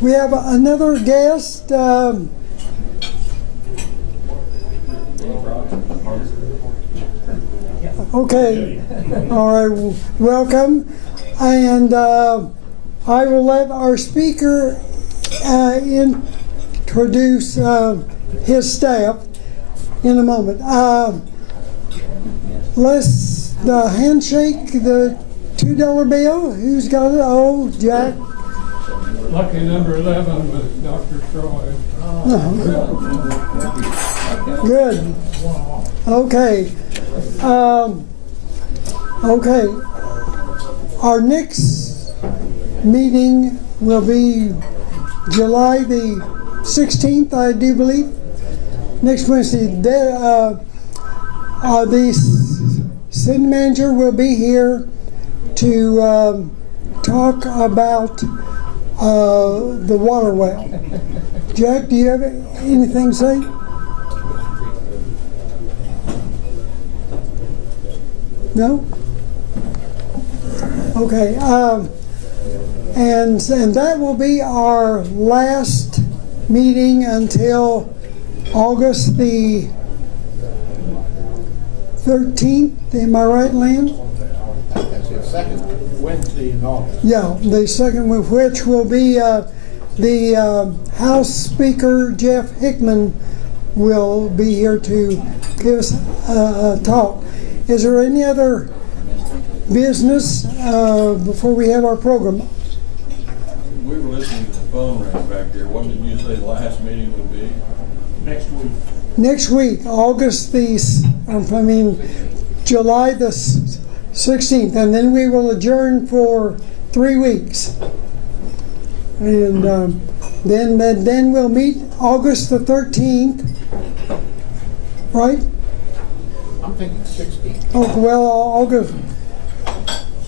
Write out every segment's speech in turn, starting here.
We have another guest. Okay, all right, welcome. And I will let our speaker introduce his staff in a moment. Let's the handshake, the $2 bill. Who's got it? Oh, Jack. Lucky number 11 was Dr. Troy. Good. Okay. Okay. Our next meeting will be July the 16th, I do believe. Next Wednesday. The city manager will be here to talk about the water well. Jack, do you have anything to say? No? Okay. And that will be our last meeting until August the 13th. Am I right, Lynn? That's the second Wednesday in August. Yeah, the second one, which will be the House Speaker Jeff Hickman will be here to give us a talk. Is there any other business before we have our program? We were listening to the phone ring back there. What did you say the last meeting would be? Next week. Next week, July the 16th, and then we will adjourn for 3 weeks. And then we'll meet August the 13th, right? I'm thinking 16. Oh, well, August,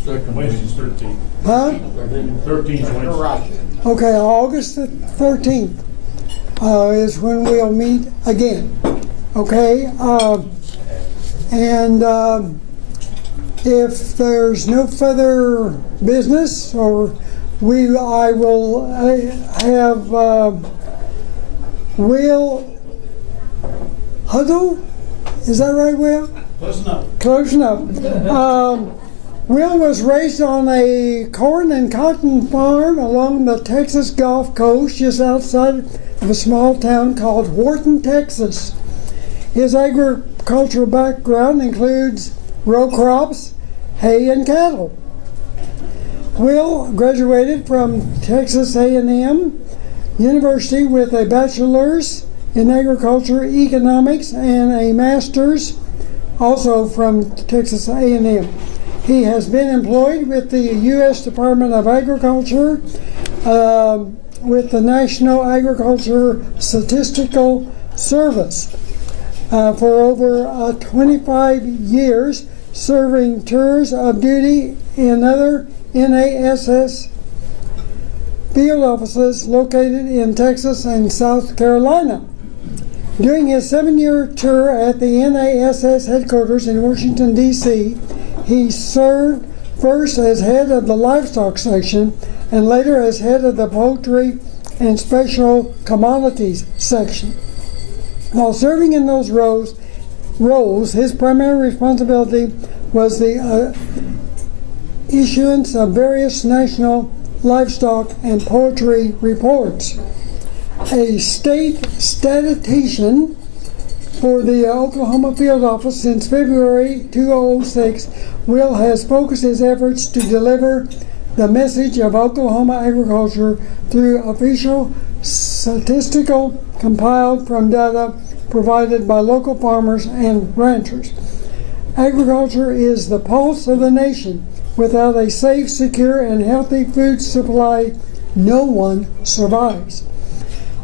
Wednesday's 13th. huh? 13th You're Wednesday. right. Okay, August the 13th is when we'll meet again. Okay, and if there's no further business, or I will have Will Hundl. Is that right, Will? Close enough. Close enough. Will was raised on a corn and cotton farm along the Texas Gulf Coast, just outside of a small town called Wharton, Texas. His agricultural background includes row crops, hay, and cattle. Will graduated from Texas A&M University with a bachelor's in agriculture economics and a master's also from Texas A&M. He has been employed with the U.S. Department of Agriculture, with the National Agriculture Statistical Service for over 25 years, serving tours of duty in other NASS field offices located in Texas and South Carolina. During his 7-year tour at the NASS headquarters in Washington, D.C., he served first as head of the livestock section and later as head of the poultry and special commodities section. While serving in those roles, his primary responsibility was the issuance of various national livestock and poultry reports. A state statistician for the Oklahoma field office since February 2006, Will has focused his efforts to deliver the message of Oklahoma agriculture through official statistical compiled from data provided by local farmers and ranchers. Agriculture is the pulse of the nation. Without a safe, secure, and healthy food supply, no one survives.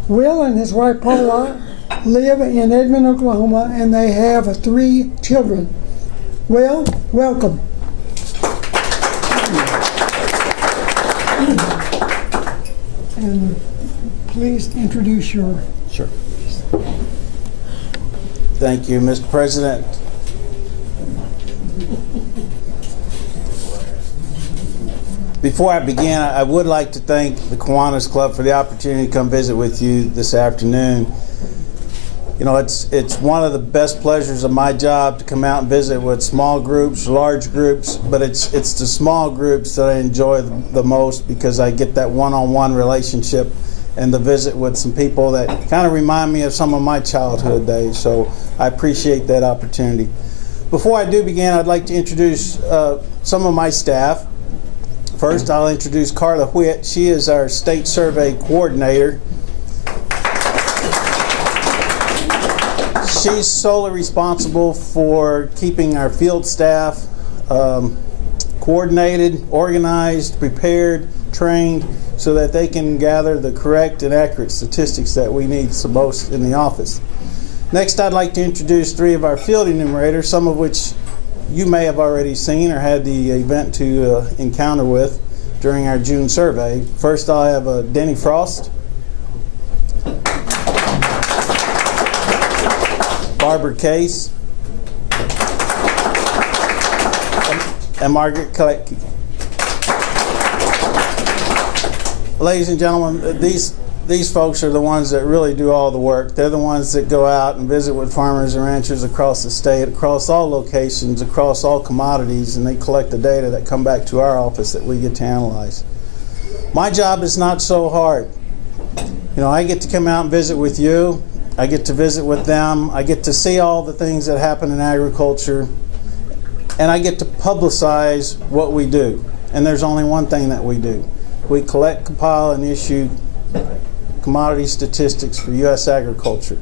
Will and his wife Paula live in Edmond, Oklahoma, and they have 3 children. Will, welcome. And please introduce your... Sure. Thank you, Mr. President. Before I begin, I would like to thank the Kiwanis Club for the opportunity to come visit with you this afternoon. You know, it's one of the best pleasures of my job to come out and visit with small groups, large groups, but it's the small groups that I enjoy the most because I get that one-on-one relationship and the visit with some people that kind of remind me of some of my childhood days. So I appreciate that opportunity. Before I do begin, I'd like to introduce some of my staff. First, I'll introduce Carla Whitt. She is our state survey coordinator. She's solely responsible for keeping our field staff coordinated, organized, prepared, trained, so that they can gather the correct and accurate statistics that we need the most in the office. Next, I'd like to introduce three of our field enumerators, some of which you may have already seen or had the event to encounter with during our June survey. First, I'll have Denny Frost, Barbara Case, and Margaret Kalecki. Ladies and gentlemen, these folks are the ones that really do all the work. They're the ones that go out and visit with farmers and ranchers across the state, across all locations, across all commodities, and they collect the data that come back to our office that we get to analyze. My job is not so hard. You know, I get to come out and visit with you. I get to visit with them. I get to see all the things that happen in agriculture, and I get to publicize what we do. And there's only one thing that we do. We collect, compile, and issue commodity statistics for U.S. agriculture.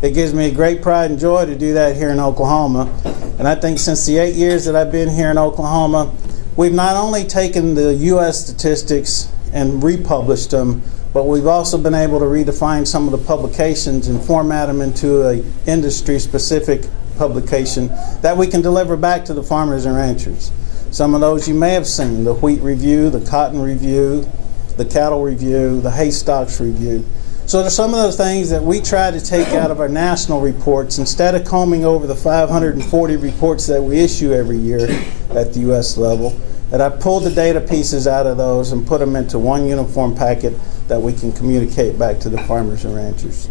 It gives me great pride and joy to do that here in Oklahoma. And I think since the 8 years that I've been here in Oklahoma, we've not only taken the U.S. statistics and republished them, but we've also been able to redefine some of the publications and format them into an industry-specific publication that we can deliver back to the farmers and ranchers. Some of those you may have seen: the Wheat Review, the Cotton Review, the Cattle Review, the Hay Stocks Review. So there's some of those things that we try to take out of our national reports. Instead of combing over the 540 reports that we issue every year at the U.S. level, that I pulled the data pieces out of those and put them into one uniform packet that we can communicate back to the farmers and ranchers.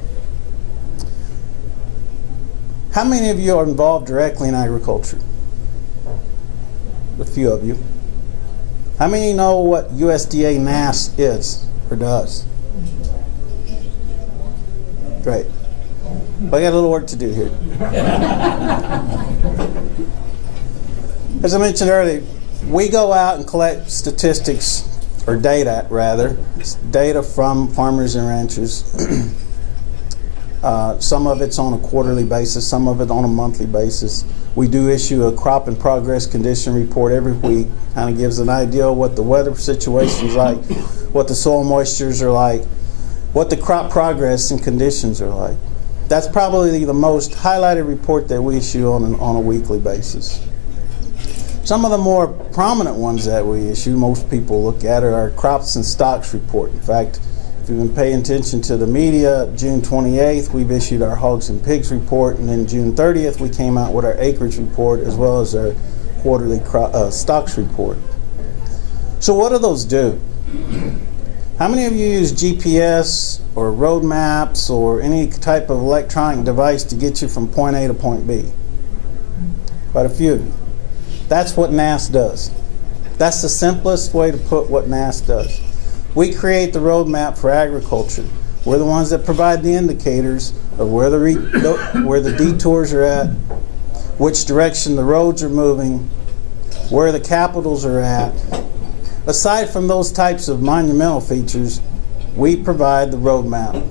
How many of you are involved directly in agriculture? A few of you. How many know what USDA NAS is or does? Great. But I got a little work to do here. As I mentioned earlier, we go out and collect statistics, or data rather, data from farmers and ranchers. Some of it's on a quarterly basis, some of it on a monthly basis. We do issue a crop and progress condition report every week. Kind of gives an idea of what the weather situation is like, what the soil moistures are like, what the crop progress and conditions are like. That's probably the most highlighted report that we issue on a weekly basis. Some of the more prominent ones that we issue, most people look at, are our crops and stocks report. In fact, if you've been paying attention to the media, June 28th, we've issued our hogs and pigs report, and then June 30th, we came out with our acreage report as well as our quarterly stocks report. So what do those do? How many of you use GPS or road maps or any type of electronic device to get you from point A to point B? Quite a few of you. That's what NAS does. That's the simplest way to put what NAS does. We create the roadmap for agriculture. We're the ones that provide the indicators of where the detours are at, which direction the roads are moving, where the capitals are at. Aside from those types of monumental features, we provide the roadmap.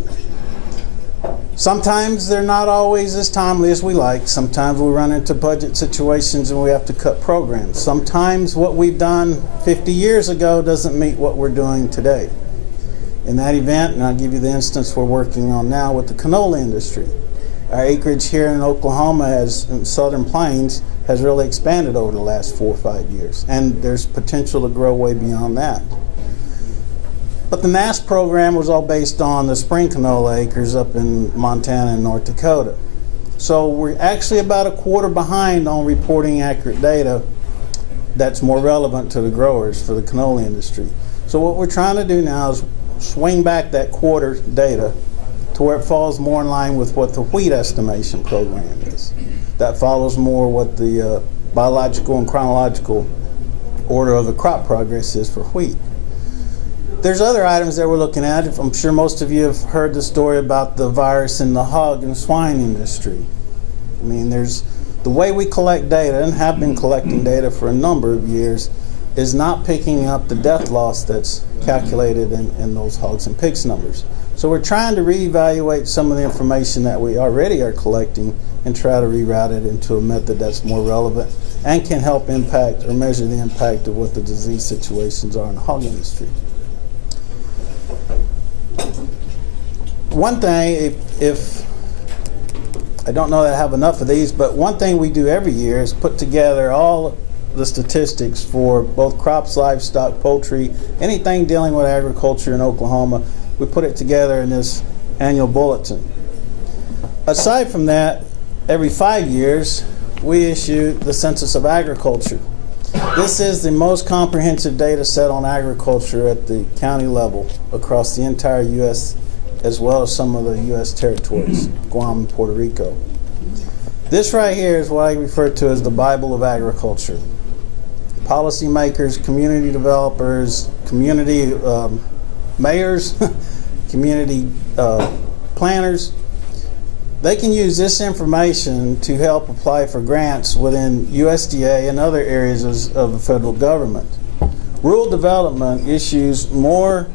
Sometimes they're not always as timely as we like. Sometimes we run into budget situations and we have to cut programs. Sometimes what we've done 50 years ago doesn't meet what we're doing today. In that event, and I'll give you the instance we're working on now with the canola industry. Our acreage here in Oklahoma, in Southern Plains, has really expanded over the last 4 or 5 years, and there's potential to grow way beyond that. But the NAS program was all based on the spring canola acres up in Montana and North Dakota. So we're actually about a quarter behind on reporting accurate data that's more relevant to the growers for the canola industry. So what we're trying to do now is swing back that quarter data to where it falls more in line with what the wheat estimation program is. That follows more what the biological and chronological order of the crop progress is for wheat. There's other items that we're looking at. I'm sure most of you have heard the story about the virus in the hog and swine industry. I mean, the way we collect data and have been collecting data for a number of years is not picking up the death loss that's calculated in those hogs and pigs numbers. So we're trying to reevaluate some of the information that we already are collecting and try to reroute it into a method that's more relevant and can help impact or measure the impact of what the disease situations are in the hog industry. One thing, if I don't know that I have enough of these, but one thing we do every year is put together all the statistics for both crops, livestock, poultry, anything dealing with agriculture in Oklahoma. We put it together in this annual bulletin. Aside from that, every 5 years, we issue the Census of Agriculture. This is the most comprehensive data set on agriculture at the county level across the entire U.S., as well as some of the U.S. territories, Guam and Puerto Rico. This right here is what I refer to as the Bible of agriculture. Policymakers, community developers, community mayors, community planners, they can use this information to help apply for grants within USDA and other areas of the federal government. Rural development issues more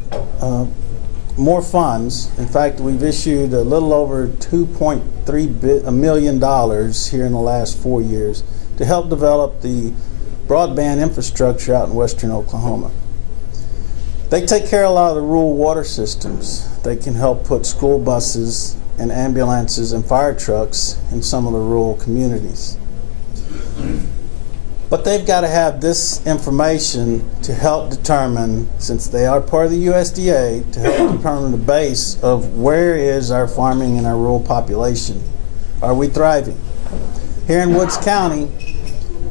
funds. In fact, we've issued a little over $2.3 million here in the last 4 years to help develop the broadband infrastructure out in western Oklahoma. They take care of a lot of the rural water systems. They can help put school buses and ambulances and fire trucks in some of the rural communities. But they've got to have this information to help determine, since they are part of the USDA, to help determine the base of where is our farming and our rural population. Are we thriving? Here in Woods County,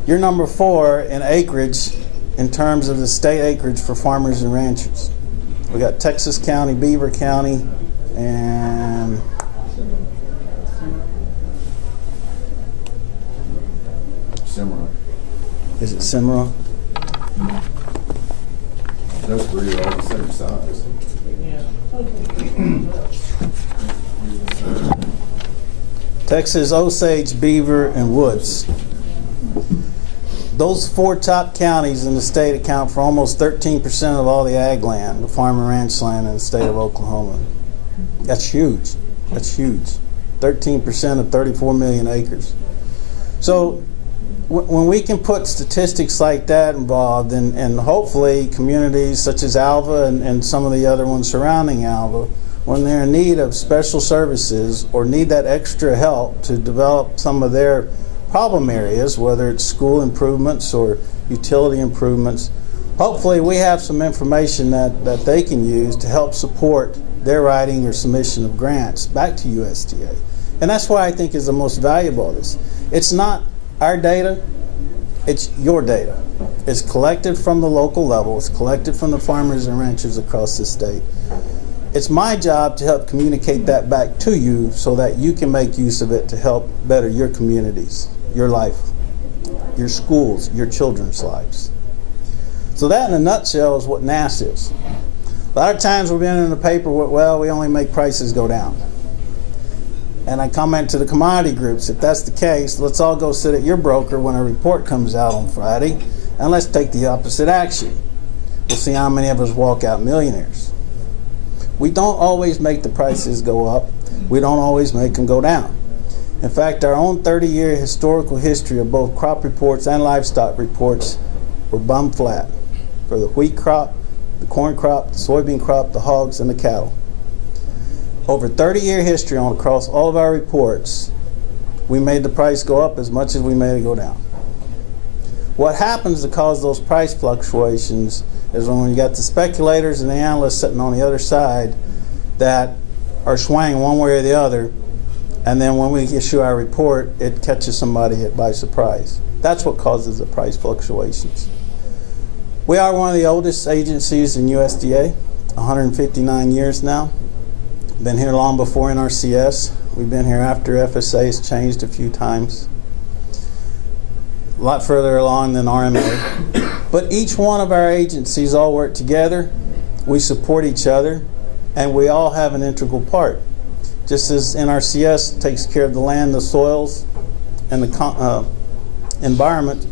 you're number 4 in acreage in terms of the state acreage for farmers and ranchers. We got Texas County, Beaver County, and Cimarron. is it Cimarron? Those three are all the same size. Texas, Osage, Beaver, and Woods. Those 4 top counties in the state account for almost 13% of all the ag land, the farm and ranch land in the state of Oklahoma. That's huge. That's huge. 13% of 34 million acres. So when we can put statistics like that involved, and hopefully communities such as Alva and some of the other ones surrounding Alva, when they're in need of special services or need that extra help to develop some of their problem areas, whether it's school improvements or utility improvements, hopefully we have some information that they can use to help support their writing or submission of grants back to USDA. And that's why I think is the most valuable of this. It's not our data, it's your data. It's collected from the local level, it's collected from the farmers and ranchers across the state. It's my job to help communicate that back to you so that you can make use of it to help better your communities, your life, your schools, your children's lives. So that in a nutshell is what NASS is. A lot of times we've been in the paper with, well, we only make prices go down. And I comment to the commodity groups, if that's the case, let's all go sit at your broker when a report comes out on Friday, and let's take the opposite action. We'll see how many of us walk out millionaires. We don't always make the prices go up. We don't always make them go down. In fact, our own 30-year historical history of both crop reports and livestock reports were bum flat for the wheat crop, the corn crop, the soybean crop, the hogs, and the cattle. Over 30-year history on across all of our reports, we made the price go up as much as we made it go down. What happens to cause those price fluctuations is when you got the speculators and the analysts sitting on the other side that are swaying one way or the other, and then when we issue our report, it catches somebody by surprise. That's what causes the price fluctuations. We are one of the oldest agencies in USDA, 159 years now. Been here long before NRCS. We've been here after FSA has changed a few times. A lot further along than RMA. But each one of our agencies all work together. We support each other, and we all have an integral part. Just as NRCS takes care of the land, the soils, and the environment,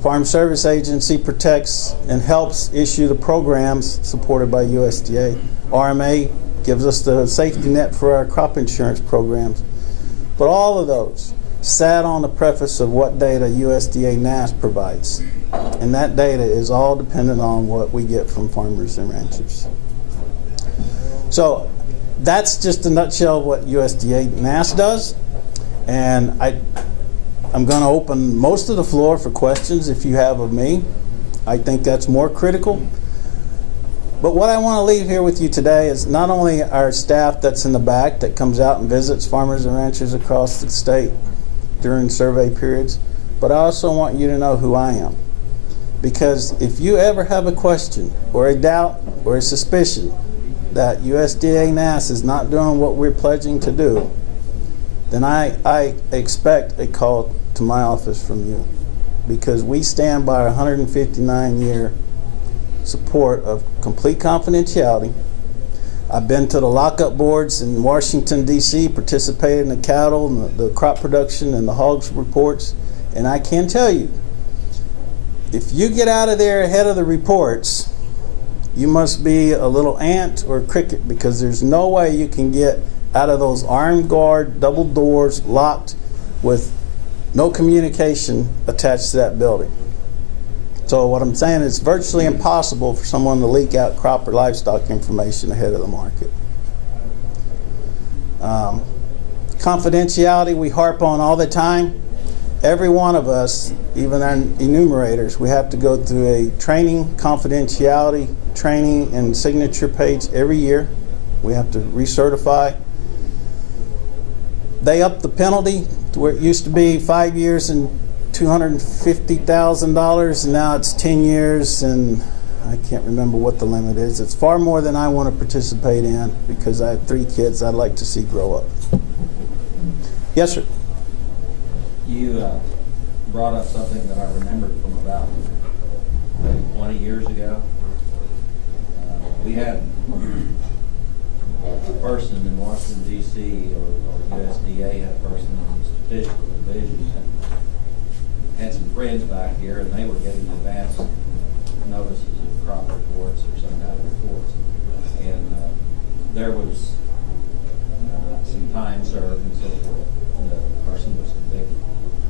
Farm Service Agency protects and helps issue the programs supported by USDA. RMA gives us the safety net for our crop insurance programs. But all of those sat on the preface of what data USDA NASS provides. And that data is all dependent on what we get from farmers and ranchers. So that's just a nutshell of what USDA NASS does. And I'm going to open most of the floor for questions if you have of me. I think that's more critical. But what I want to leave here with you today is not only our staff that's in the back that comes out and visits farmers and ranchers across the state during survey periods, but I also want you to know who I am. Because if you ever have a question or a doubt or a suspicion that USDA NASS is not doing what we're pledging to do, then I expect a call to my office from you, because we stand by our 159-year support of complete confidentiality. I've been to the lockup boards in Washington, D.C., participated in the cattle and the crop production and the hogs reports, and I can tell you, if you get out of there ahead of the reports, you must be a little ant or a cricket, because there's no way you can get out of those armed guard, double doors, locked, with no communication attached to that building. So what I'm saying is it's virtually impossible for someone to leak out crop or livestock information ahead of the market. Confidentiality we harp on all the time. Every one of us, even our enumerators, we have to go through a training, confidentiality training and signature page every year. We have to recertify. They upped the penalty to where it used to be 5 years and $250,000, and now it's 10 years, and I can't remember what the limit is. It's far more than I want to participate in, because I have 3 kids I'd like to see grow up. Yes, sir. You brought up something that I remembered from about maybe 20 years ago. We had a person in Washington, D.C., or USDA had a person in the statistical division, and had some friends back here, and they were getting advance notices of crop reports or some kind of reports. And there was some time served and so forth. The person was convicted.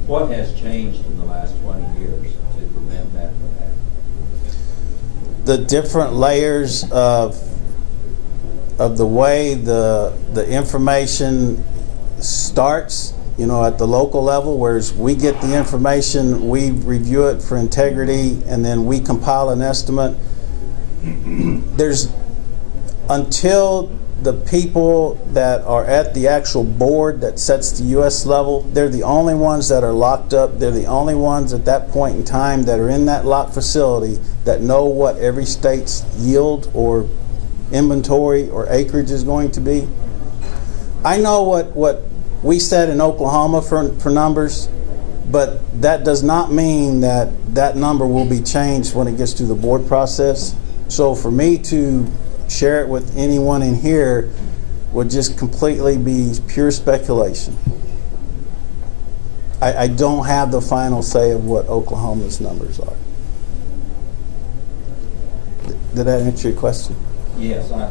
What has changed in the last 20 years to prevent that from happening? The different layers of the way the information starts, you know, at the local level, whereas we get the information, we review it for integrity, and then we compile an estimate. There's, until the people that are at the actual board that sets the U.S. level, they're the only ones that are locked up. They're the only ones at that point in time that are in that locked facility that know what every state's yield or inventory or acreage is going to be. I know what we said in Oklahoma for numbers, but that does not mean that that number will be changed when it gets to the board process. So for me to share it with anyone in here would just completely be pure speculation. I don't have the final say of what Oklahoma's numbers are. Did that answer your question? Yes, I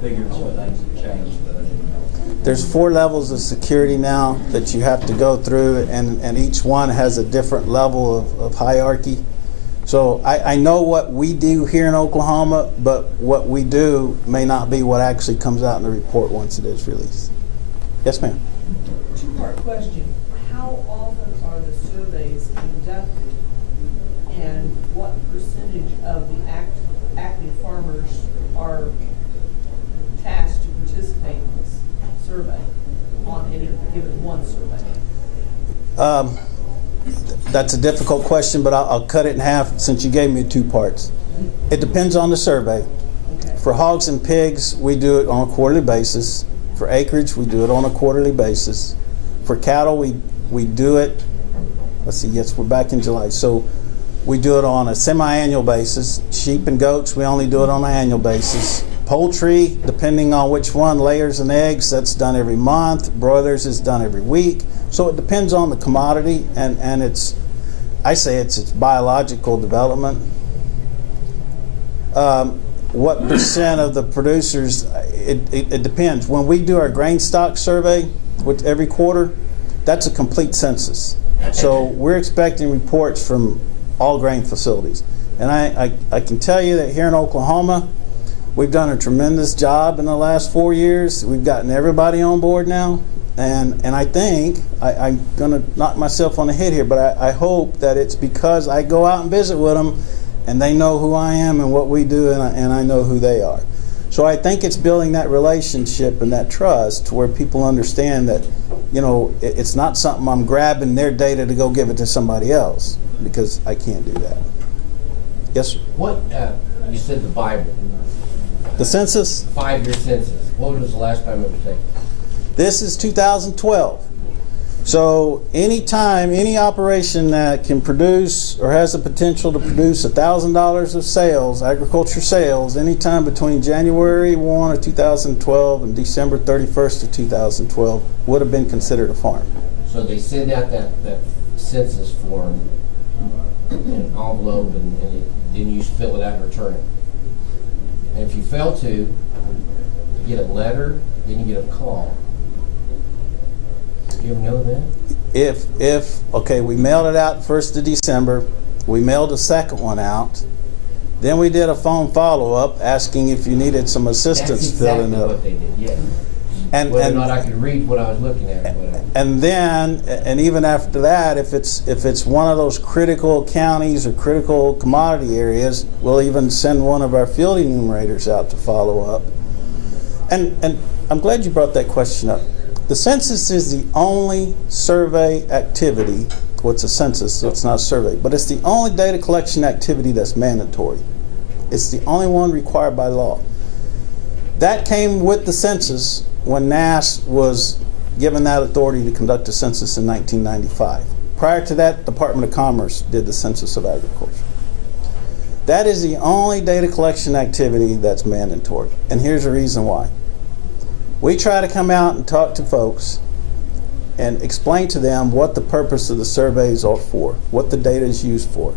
figured some things had changed, but I didn't know. There's 4 levels of security now that you have to go through, and each one has a different level of hierarchy. So I know what we do here in Oklahoma, but what we do may not be what actually comes out in the report once it is released. Yes, ma'am. 2-part question. How often are the surveys conducted, and what percentage of the active farmers are tasked to participate in this survey on any given one survey? That's a difficult question, but I'll cut it in half since you gave me 2 parts. It depends on the survey. For hogs and pigs, we do it on a quarterly basis. For acreage, we do it on a quarterly basis. For cattle, we do it, let's see, yes, we're back in July. So we do it on a semi-annual basis. Sheep and goats, we only do it on an annual basis. Poultry, depending on which one, layers and eggs, that's done every month. Broilers is done every week. So it depends on the commodity, and it's, I say it's biological development. What percent of the producers, it depends. When we do our grain stock survey with every quarter, that's a complete census. So we're expecting reports from all grain facilities. And I can tell you that here in Oklahoma, we've done a tremendous job in the last 4 years. We've gotten everybody on board now. And I think, I'm going to knock myself on the head here, but I hope that it's because I go out and visit with them and they know who I am and what we do, and I know who they are. So I think it's building that relationship and that trust where people understand that, you know, it's not something I'm grabbing their data to go give it to somebody else, because I can't do that. Yes, sir? What, you said the Bible, The census? 5-year census. What was the last time it was taken? This is 2012. So anytime, any operation that can produce or has the potential to produce $1,000 of sales, agriculture sales, anytime between January 1 of 2012 and December 31st of 2012 would have been considered a farm. So they send out that census form in an envelope, and then you fill it out and return it. And if you fail to, you get a letter, then you get a call. You ever know that? Okay, we mailed it out 1st of December. We mailed a second one out. Then we did a phone follow-up asking if you needed some assistance That's filling exactly up. what they did, yes. And, Whether or not I could read what I was looking at or whatever. and then, and even after that, if it's one of those critical counties or critical commodity areas, we'll even send one of our field enumerators out to follow up. And I'm glad you brought that question up. The census is the only survey activity. Well, it's a census, so it's not a survey, but it's the only data collection activity that's mandatory. It's the only one required by law. That came with the census when NASS was given that authority to conduct a census in 1995. Prior to that, Department of Commerce did the Census of Agriculture. That is the only data collection activity that's mandatory, and here's the reason why. We try to come out and talk to folks and explain to them what the purpose of the surveys are for, what the data is used for,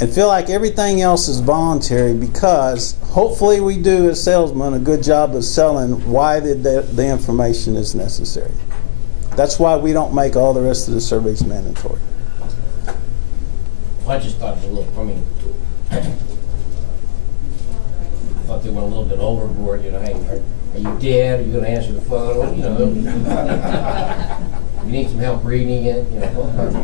and feel like everything else is voluntary, because hopefully we do as salesmen a good job of selling why the information is necessary. That's why we don't make all the rest of the surveys mandatory. I just thought it was a little, I thought they went a little bit overboard, you know, hey, are you dead? Are you going to answer the phone? You know, you need some help reading it, you know.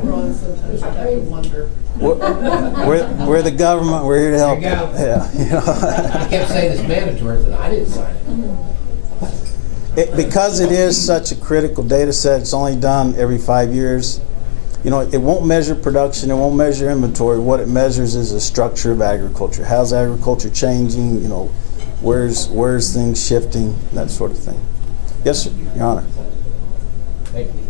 Ron, sometimes I wonder. We're the government. We're here to help. There you go. Yeah, you know. I kept saying it's mandatory, but I didn't sign it. Because it is such a critical data set, it's only done every 5 years. You know, it won't measure production, it won't measure inventory. What it measures is the structure of agriculture. How's agriculture changing? You know, where's things shifting? That sort of thing. Yes, sir, Your Honor. Thank you.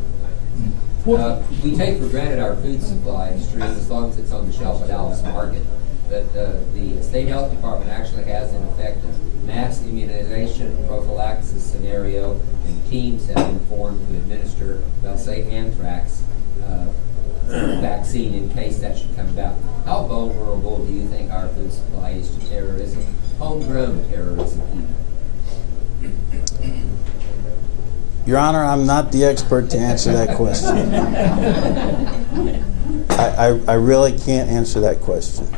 We take for granted our food supply stream as long as it's on the shelf at Alva's Market. But the State Health Department actually has in effect a mass immunization prophylaxis scenario, and teams have been formed to administer, well, say, anthrax vaccine in case that should come about. How vulnerable do you think our food supply is to terrorism, homegrown terrorism even? Your Honor, I'm not the expert to answer that question. I really can't answer that question.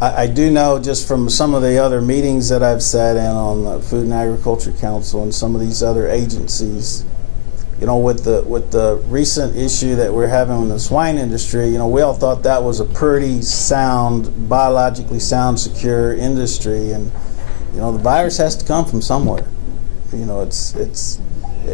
I do know just from some of the other meetings that I've sat in on the Food and Agriculture Council and some of these other agencies, you know, with the recent issue that we're having in the swine industry, you know, we all thought that was a pretty sound, biologically sound, secure industry, and you know, the virus has to come from somewhere. You know, it's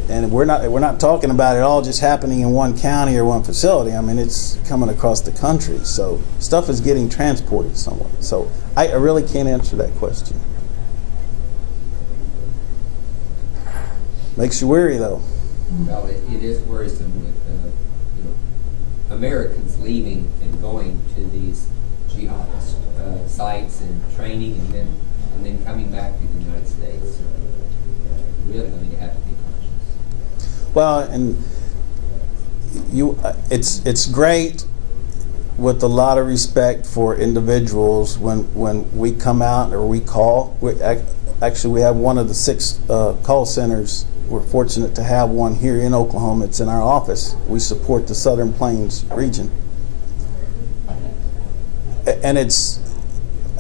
And we're not talking about it all just happening in one county or one facility. I mean, it's coming across the country. So stuff is getting transported somewhere. So I really can't answer that question. Makes you weary, though. Well, it is worrisome with, Americans leaving and going to these jihadist sites and training and then coming back to the United States. So really going to have to be conscious. Well, and it's great with a lot of respect for individuals when we come out or we call. Actually, we have one of the 6 call centers. We're fortunate to have one here in Oklahoma. It's in our office. We support the Southern Plains region. And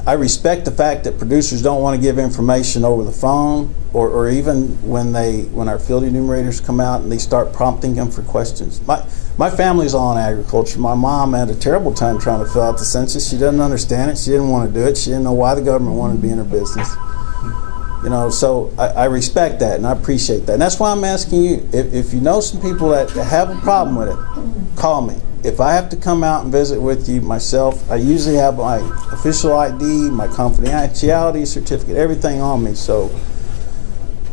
I respect the fact that producers don't want to give information over the phone or even when our field enumerators come out and they start prompting them for questions. My family's all in agriculture. My mom had a terrible time trying to fill out the census. She doesn't understand it. She didn't want to do it. She didn't know why the government wanted to be in her business. So I respect that and I appreciate that. And that's why I'm asking you, if you know some people that have a problem with it, call me. If I have to come out and visit with you myself, I usually have my official ID, my confidentiality certificate, everything on me. So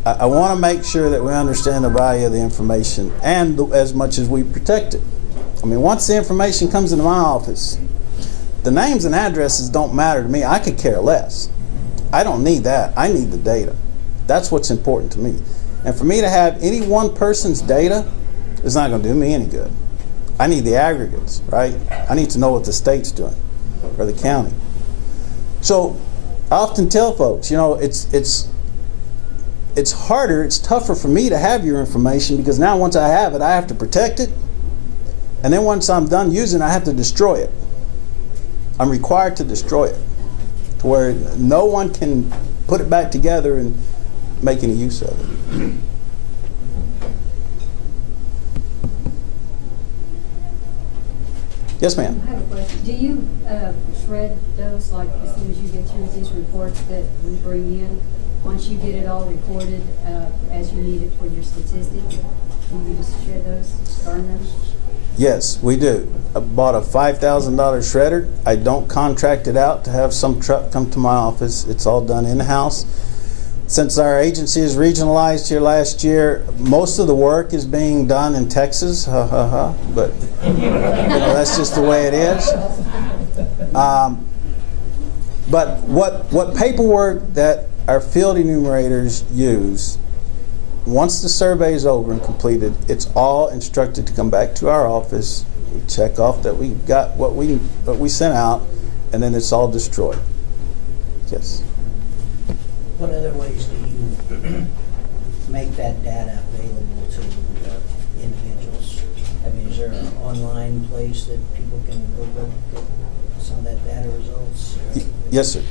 I want to make sure that we understand the value of the information and as much as we protect it. I mean, once the information comes into my office, the names and addresses don't matter to me. I could care less. I don't need that. I need the data. That's what's important to me. And for me to have any one person's data is not going to do me any good. I need the aggregates, right? I need to know what the state's doing or the county. So I often tell folks, it's harder, it's tougher for me to have your information because now once I have it, I have to protect it. And then once I'm done using it, I have to destroy it. I'm required to destroy it to where no one can put it back together and make any use of it. Yes, ma'am. I have a question. Do you shred those like as soon as you get through these reports that we bring in? Once you get it all recorded as you need it for your statistics, do you just shred those, burn those? Yes, we do. I bought a $5,000 shredder. I don't contract it out to have some truck come to my office. It's all done in-house. Since our agency is regionalized here last year, most of the work is being done in Texas. But that's just the way it is. But what paperwork that our field enumerators use, once the survey is over and completed, it's all instructed to come back to our office. We check off that we got what we sent out, and then it's all destroyed. Yes. What other ways do you make that data available to individuals? I mean, is there an online place that people can go look at some of that data results? Yes, sir.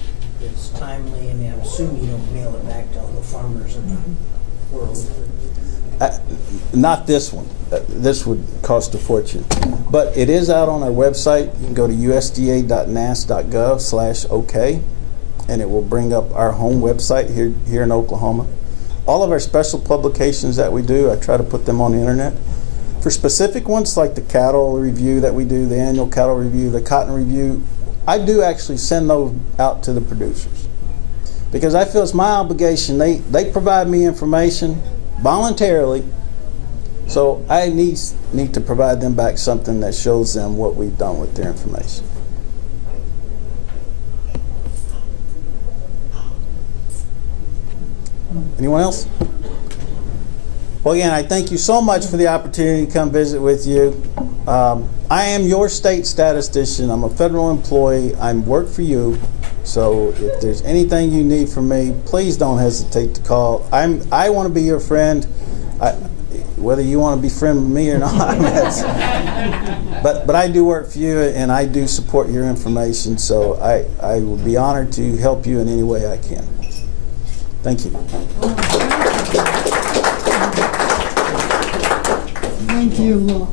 It's timely. I mean, I'm assuming you don't mail it back to all the farmers in the world. Not this one. This would cost a fortune. But it is out on our website. You can go to usda.nas.gov/OK, and it will bring up our home website here in Oklahoma. All of our special publications that we do, I try to put them on the internet. For specific ones like the cattle review that we do, the annual cattle review, the cotton review, I do actually send those out to the producers because I feel it's my obligation. They provide me information voluntarily, so I need to provide them back something that shows them what we've done with their information. Anyone else? Well, again, I thank you so much for the opportunity to come visit with you. I am your state statistician. I'm a federal employee. I work for you. So if there's anything you need from me, please don't hesitate to call. I want to be your friend. Whether you want to be friend with me or not, but I do work for you and I do support your information. So I will be honored to help you in any way I can. Thank you. Thank you.